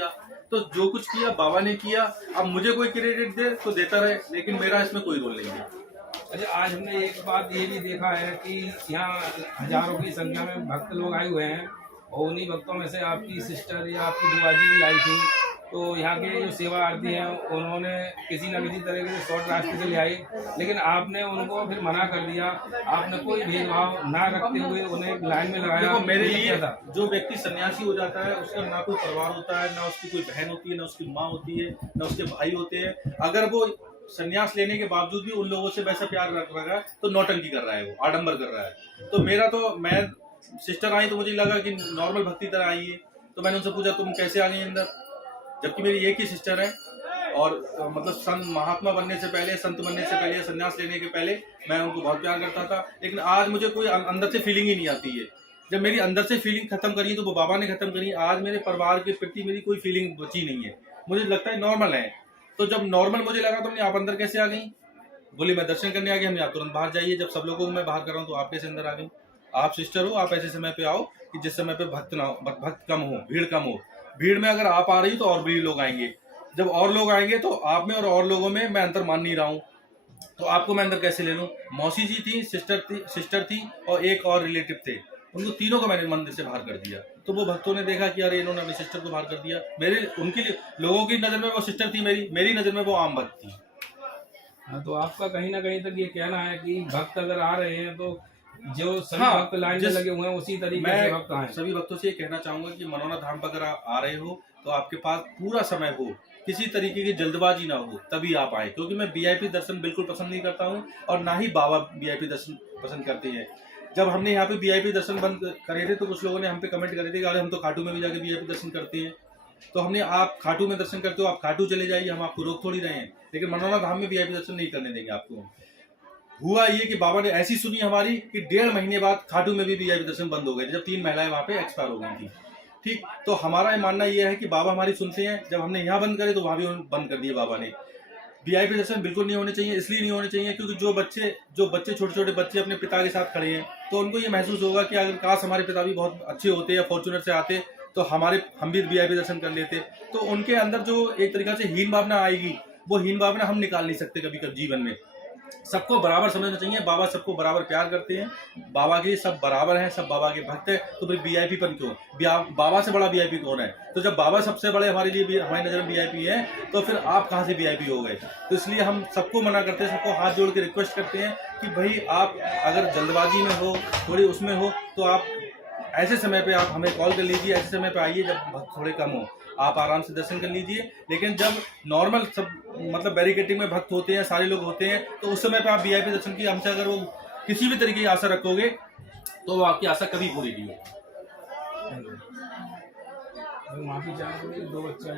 किया। तो जो कुछ किया बाबा ने किया, अब मुझे कोई क्रेडिट दे तो देता रहे, लेकिन मेरा इसमें कोई रोल नहीं है। अच्छा, आज हमने एक बात ये भी देखा है कि यहाँ हजारों की संख्या में भक्त लोग आए हुए हैं और उन्हीं भक्तों में से आपकी सिस्टर या आपकी बुआ जी भी आई थी। तो यहाँ के जो सेवार्थी हैं उन्होंने किसी न किसी तरीके से शॉर्ट रास्ते से ले आई, लेकिन आपने उनको फिर मना कर दिया। आपने कोई भेदभाव ना रखते हुए उन्हें लाइन में लगाया। देखो, मेरे ये लिए क्या था? जो व्यक्ति सन्यासी हो जाता है उसका ना कोई परिवार होता है, ना उसकी कोई बहन होती है, ना उसकी माँ होती है, ना उसके भाई होते हैं। अगर वो संन्यास लेने के बावजूद भी उन लोगों से वैसा प्यार रख रहा है तो नौटंकी कर रहा है, वो आडंबर कर रहा है। तो मेरा तो मैं सिस्टर आई तो मुझे लगा कि नॉर्मल भक्ति तरह आई है, तो मैंने उनसे पूछा तुम कैसे आ गई अंदर, जबकि मेरी एक ही सिस्टर है। और मतलब संत महात्मा बनने से पहले, संत बनने से पहले, संन्यास लेने के पहले मैं उनको बहुत प्यार करता था, लेकिन आज मुझे कोई अंदर से फीलिंग ही नहीं आती है। जब मेरी अंदर से फीलिंग खत्म करी तो वो बाबा ने खत्म करी। आज मेरे परिवार के प्रति मेरी कोई फीलिंग बची नहीं है, मुझे लगता है नॉर्मल है। तो जब नॉर्मल मुझे लगा तो हमने आप अंदर कैसे आ गई? बोली मैं दर्शन करने आ गई। हम आप तुरंत बाहर जाइए। जब सब लोगों को मैं बाहर कर रहा हूँ तो आप कैसे अंदर आ गई? आप सिस्टर हो, आप ऐसे समय पे आओ कि जिस समय पे भक्त ना हो, भक्त कम हो, भीड़ कम हो। भीड़ में अगर आप आ रही हो तो और भी लोग आएंगे, जब और लोग आएंगे तो आप में और लोगों में मैं अंतर मान नहीं रहा हूँ, तो आपको मैं अंदर कैसे ले लूँ? मौसी जी थी, सिस्टर थी और एक और रिलेटिव थे, उनको तीनों को मैंने मंदिर से बाहर कर दिया। तो वो भक्तों ने देखा कि अरे इन्होंने अपनी सिस्टर को बाहर कर दिया। मेरे उनके लिए लोगों की नज़र में वो सिस्टर थी, मेरी नज़र में वो आम भक्त थी। हाँ, तो आपका कहीं ना कहीं तक ये कहना है कि भक्त अगर आ रहे हैं तो जो सभी हाँ, भक्त लाइन में लगे हुए हैं उसी तरीके से भक्त आए। सभी भक्तों से ये कहना चाहूंगा कि मनोना धाम पर अगर आप आ रहे हो तो आपके पास पूरा समय हो, किसी तरीके की जल्दबाजी ना हो, तभी आप आए। क्योंकि मैं वीआईपी दर्शन बिल्कुल पसंद नहीं करता हूँ और ना ही बाबा वीआईपी दर्शन पसंद करते हैं। जब हमने यहाँ पे वीआईपी दर्शन बंद करे थे तो कुछ लोगों ने हम पे कमेंट करे थे कि अरे हम तो खाटू में भी जाके वीआईपी दर्शन करते हैं। तो हमने, आप खाटू में दर्शन करते हो, आप खाटू चले जाइए, हम आपको रोक थोड़ी रहे हैं, लेकिन मनोना धाम में वीआईपी दर्शन नहीं करने देंगे आपको। हुआ ये कि बाबा ने ऐसी सुनी हमारी कि 1.5 महीने बाद खाटू में भी वीआईपी दर्शन बंद हो गए, जब 3 महिलाएं वहां पे एक्सपायर हो गई थी। ठीक, तो हमारा ये मानना ये है कि बाबा हमारी सुनते हैं। जब हमने यहाँ बंद करे तो वहां भी बंद कर दिए बाबा ने। वीआईपी दर्शन बिल्कुल नहीं होने चाहिए। इसलिए नहीं होने चाहिए क्योंकि जो बच्चे छोटे छोटे बच्चे अपने पिता के साथ खड़े हैं, तो उनको ये महसूस होगा कि अगर काश हमारे पिता भी बहुत अच्छे होते या फॉर्चुनर से आते तो हम भी वीआईपी दर्शन कर लेते। तो उनके अंदर जो एक तरीका से हीन भावना आएगी, वो हीन भावना हम निकाल नहीं सकते कभी कभी जीवन में। सबको बराबर समझना चाहिए। बाबा सबको बराबर प्यार करते हैं, बाबा के सब बराबर हैं, सब बाबा के भक्त हैं। तो फिर वीआईपी पन क्यों? बाबा से बड़ा वीआईपी कौन है? तो जब बाबा सबसे बड़े हमारे लिए, हमारी नजर में वीआईपी है, तो फिर आप कहाँ से वीआईपी हो गए? तो इसलिए हम सबको मना करते हैं, सबको हाथ जोड़ के रिक्वेस्ट करते हैं कि भाई आप अगर जल्दबाजी में हो, थोड़ी उसमें हो, तो आप ऐसे समय पे आप हमें कॉल कर लीजिए, ऐसे समय पे आइए जब भक्त थोड़े कम हो, आप आराम से दर्शन कर लीजिए। लेकिन जब नॉर्मल सब मतलब बैरिकेडिंग में भक्त होते हैं, सारे लोग होते हैं, तो उस समय पे आप वीआईपी दर्शन की हमसे अगर वो किसी भी तरीके की आशा रखोगे तो वो आपकी आशा कभी पूरी नहीं होगी। माफी चाहूंगी, 2 बच्चे